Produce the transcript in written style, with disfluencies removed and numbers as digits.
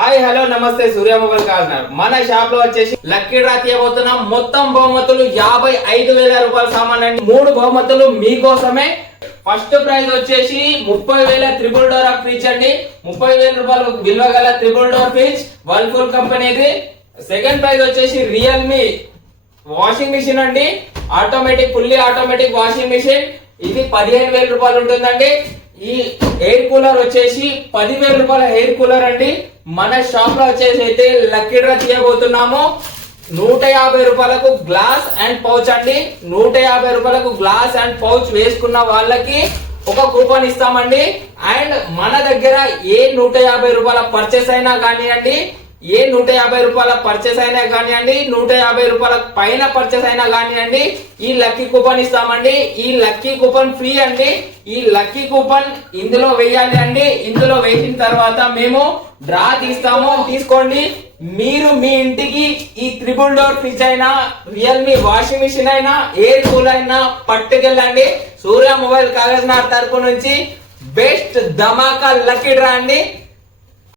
Hi hello నమస్తే సూర్య mobile corner మన shop లో వచ్చేసి లక్కీ డ్రా తీయబోతున్నాం. మొత్తం బహుమతులు 55,000 రూపాయల సామాన్ అండి. 3 బహుమతులు మీకోసమే. ఫస్ట్ ప్రైజ్ వచ్చేసి 30,000 ట్రిపుల్ డోర్ ఆఫ్ ఫ్రిడ్జ్ అండి. 30,000 రూపాయలు విలువ గల ట్రిపుల్ డోర్ ఫ్రిడ్జ్ వర్ల్పూల్ కంపెనీది. సెకండ్ ప్రైజ్ వచ్చేసి రియల్మీ వాషింగ్ మిషన్ అండి. Automatic fully automatic washing machine. ఇది 15,000 రూపాయలు ఉంటుందండి. ఈ ఎయిర్ కూలర్ వచ్చేసి 10,000 రూపాయల ఎయిర్ కూలర్ అండి. మన షాప్ లో వచ్చేసి అయితే లక్కీ డ్రా తీయబోతున్నాము. 150 రూపాయలకు గ్లాస్ అండ్ పౌచ్ అండి. 150 రూపాయలకు గ్లాస్ అండ్ పౌచ్ వేసుకున్న వాళ్ళకి ఒక కూపన్ ఇస్తామండి. అండ్ మన దగ్గర ఏ 150 రూపాయల పర్చేస్ అయినా కానివ్వండి, ఏ 150 రూపాయల పర్చేస్ అయినా కానివ్వండి, 150 రూపాయల పైన పర్చేస్ అయినా కానివ్వండి, ఈ లక్కీ కూపన్ ఇస్తామండి. ఈ లక్కీ కూపన్ ఫ్రీ అండి. ఈ లక్కీ కూపన్ ఇందులో వేయాలి అండి. ఇందులో వేసిన తర్వాత మేము డ్రా తీస్తాము. తీసుకోండి. మీరు మీ ఇంటికి ఈ ట్రిపుల్ డోర్ ఫ్రిడ్జ్ అయినా, రియల్మీ వాషింగ్ మిషన్ అయినా, ఎయిర్ కూలర్ అయినా పట్టుకెళ్ళండి. సూర్య మొబైల్ కాగజ్ నగర్ తరపు నుంచి బెస్ట్ ధమాకా లక్కీ డ్రా అండి.